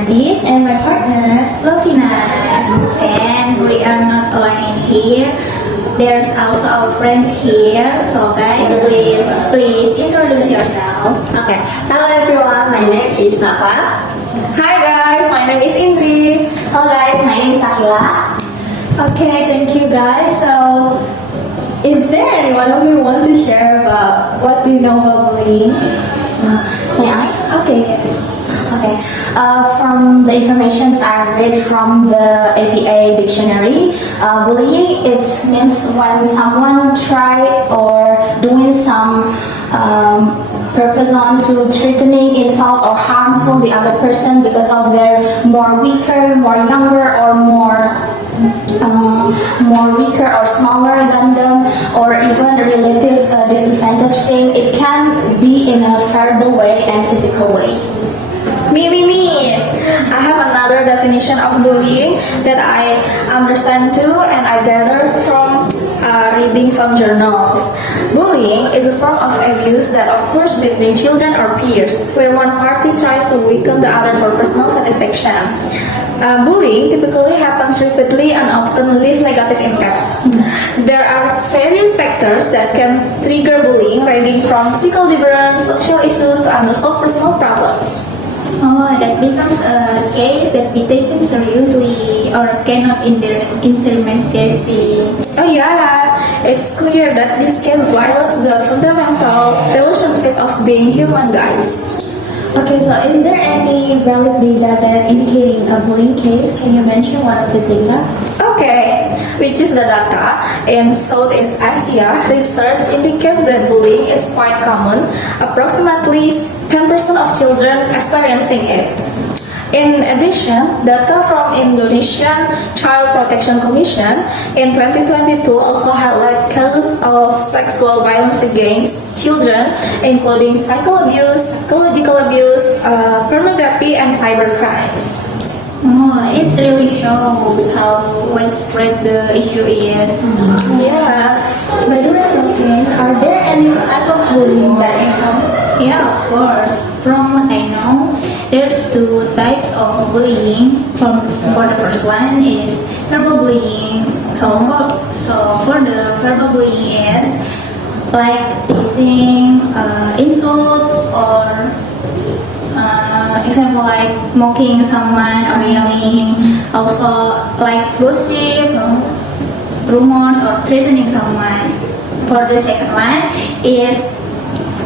Nadine, and my partner. Lovina. And we are not alone in here. There's also our friends here. So guys, please introduce yourself. Okay, hello everyone, my name is Nafa. Hi guys, my name is Indri. Hello guys, my name is Akila. Okay, thank you guys. So, is there anyone of you want to share about what do you know about bullying? May I? Okay, yes. Okay, from the information I read from the APA dictionary, bullying it means when someone try or doing some purpose on to threatening, insult or harmful the other person because of their more weaker, more younger or more weaker or smaller than them, or even a relative disadvantage thing. It can be in a verbal way and physical way. Me. I have another definition of bullying that I understand too, and I gathered from reading some journals. Bullying is a form of abuse that occurs between children or peers, where one party tries to weaken the other for personal satisfaction. Bullying typically happens repeatedly and often leaves negative impacts. There are various factors that can trigger bullying, ranging from physical difference, social issues, to unresolved personal problems. Oh, that becomes a case that be taken seriously or cannot intermediate the. Oh yeah, it's clear that this case violates the fundamental relationship of being human, guys. Okay, so is there any valid data that indicating a bullying case? Can you mention one of the data? Okay, which is the data. In Southeast Asia, research indicates that bullying is quite common, approximately 10% of children experiencing it. In addition, data from Indonesian Child Protection Commission in 2022 also highlight cases of sexual violence against children, including psychological abuse, psychological abuse, pornography, and cyber crimes. Oh, it really shows how widespread the issue is. Yes. By the way, Lovin, are there any type of bullying that you know? Yeah, of course. From what I know, there's two types of bullying. For the first one is verbal bullying. So for the verbal bullying is like teasing, insults, or example like mocking someone or yelling. Also like gossip, rumors, or threatening someone. For the second one is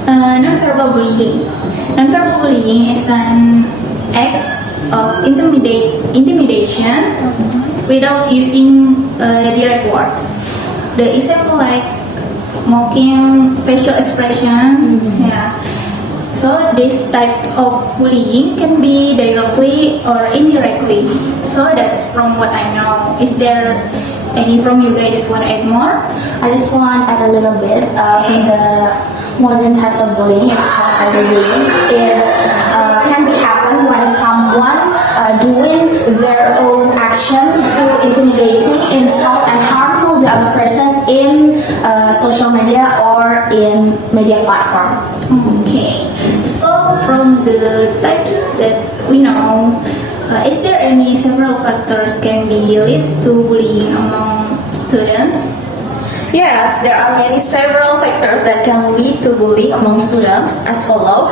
non-verbal bullying. Non-verbal bullying is an act of intimidation without using direct words. The example like mocking, facial expression. Yeah. So this type of bullying can be directly or indirectly. So that's from what I know. Is there any from you guys want to add more? I just want to add a little bit from the modern types of bullying. It's called cyberbullying. It can be happen when someone doing their own action to intimidating, insult, and harmful the other person in social media or in media platform. Okay. So from the types that we know, is there any several factors can be lead to bullying among students? Yes, there are several factors that can lead to bullying among students as follow.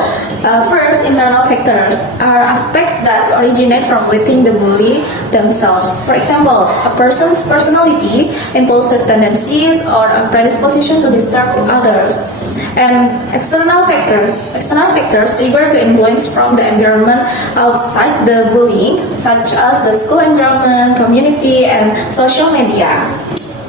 First, internal factors are aspects that originate from within the bully themselves. For example, a person's personality, impulsive tendencies, or a predisposition to disturb others. And external factors refer to influence from the environment outside the bullying, such as the school environment, community, and social media.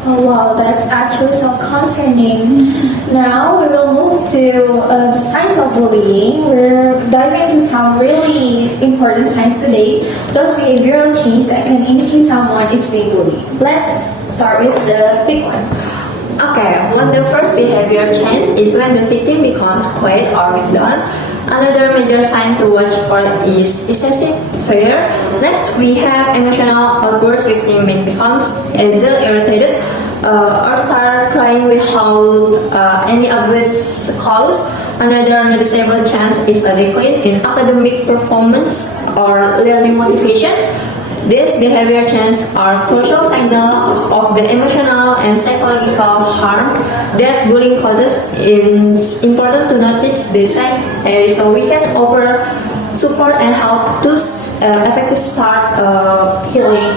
Oh wow, that's actually so concerning. Now we will move to the signs of bullying. We're diving into some really important signs today. Those behavioral change that can indicate someone is being bullied. Let's start with the big one. Okay, one of the first behavior change is when the victim becomes quiet or withdrawn. Another major sign to watch for is excessive fear. Next, we have emotional outbursts. Victim becomes easily irritated or start crying without any obvious cause. Another noticeable change is a decline in academic performance or learning motivation. These behavior changes are crucial signal of the emotional and psychological harm that bullying causes. It's important to notice this area so we can offer support and help to effective start healing.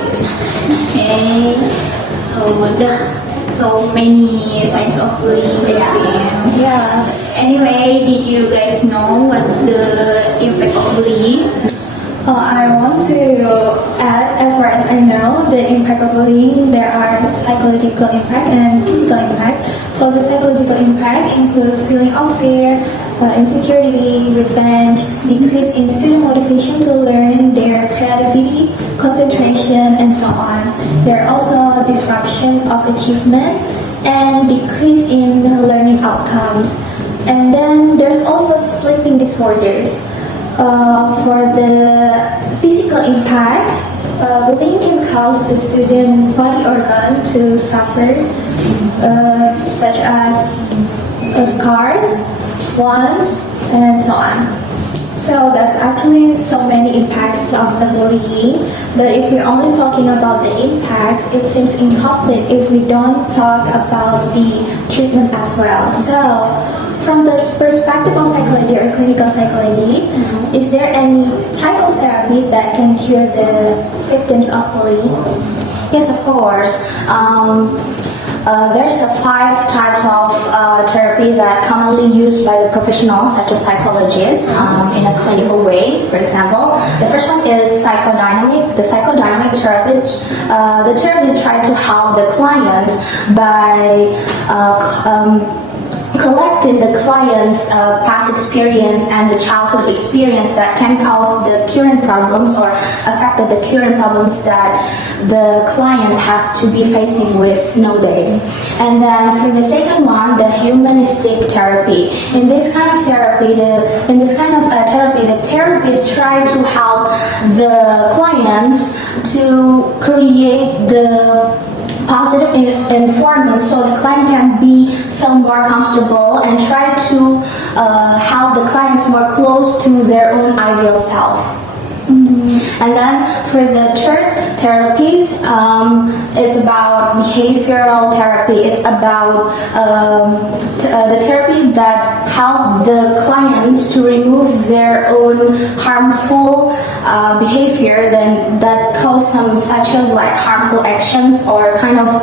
Okay, so that's so many signs of bullying victim. Yes. Anyway, did you guys know what the impact of bullying? I want to add, as far as I know, the impact of bullying, there are psychological impact and physical impact. For the psychological impact include feeling of fear, insecurity, revenge, decrease in student motivation to learn, their creativity, concentration, and so on. There are also disruption of achievement and decrease in learning outcomes. And then there's also sleeping disorders. For the physical impact, bullying can cause the student body organ to suffer, such as scars, wounds, and so on. So that's actually so many impacts of the bullying. But if we're only talking about the impact, it seems incomplete if we don't talk about the treatment as well. So from the perspective of psychology or clinical psychology, is there any type of therapy that can cure the victims of bullying? Yes, of course. There's 5 types of therapy that commonly used by the professionals, such as psychologists, in a clinical way. For example, the first one is psychodynamic. The psychodynamic therapist, the therapist try to help the clients by collecting the client's past experience and the childhood experience that can cause the current problems or affect the current problems that the client has to be facing with nowadays. And then for the second one, the humanistic therapy. In this kind of therapy, the therapists try to help the clients to create the positive environment so the client can feel more comfortable and try to help the clients more close to their own ideal self. And then for the third therapies, it's about behavioral therapy. It's about the therapy that help the clients to remove their own harmful behavior that cause some such as like harmful actions or kind of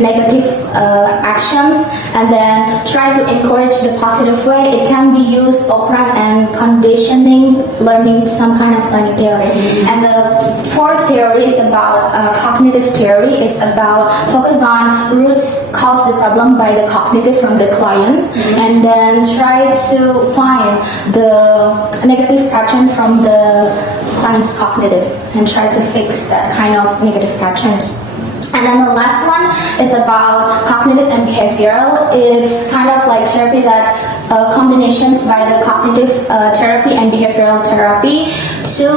negative actions, and then try to encourage the positive way. It can be used operant and conditioning learning, some kind of learning theory. And the fourth theory is about cognitive theory. It's about focus on roots cause the problem by the cognitive from the clients, and then try to find the negative pattern from the client's cognitive and try to fix that kind of negative patterns. And then the last one is about cognitive and behavioral. It's kind of like therapy that combinations by the cognitive therapy and behavioral therapy to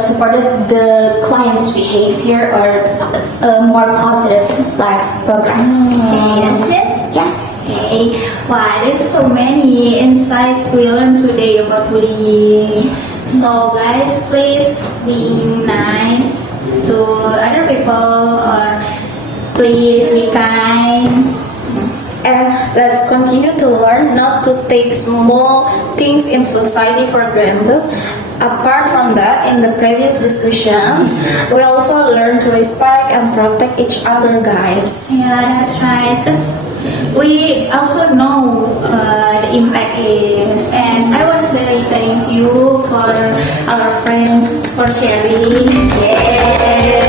support the client's behavior or more positive life progress. Okay, that's it? Yes. Okay, wow, there's so many insights we learned today about bullying. So guys, please be nice to other people, or please be kind. And let's continue to learn not to take small things in society for granted. Apart from that, in the previous discussion, we also learn to respect and protect each other, guys. Yeah, that's right. We also know the impact is, and I want to say thank you for our friends for sharing. Yeah.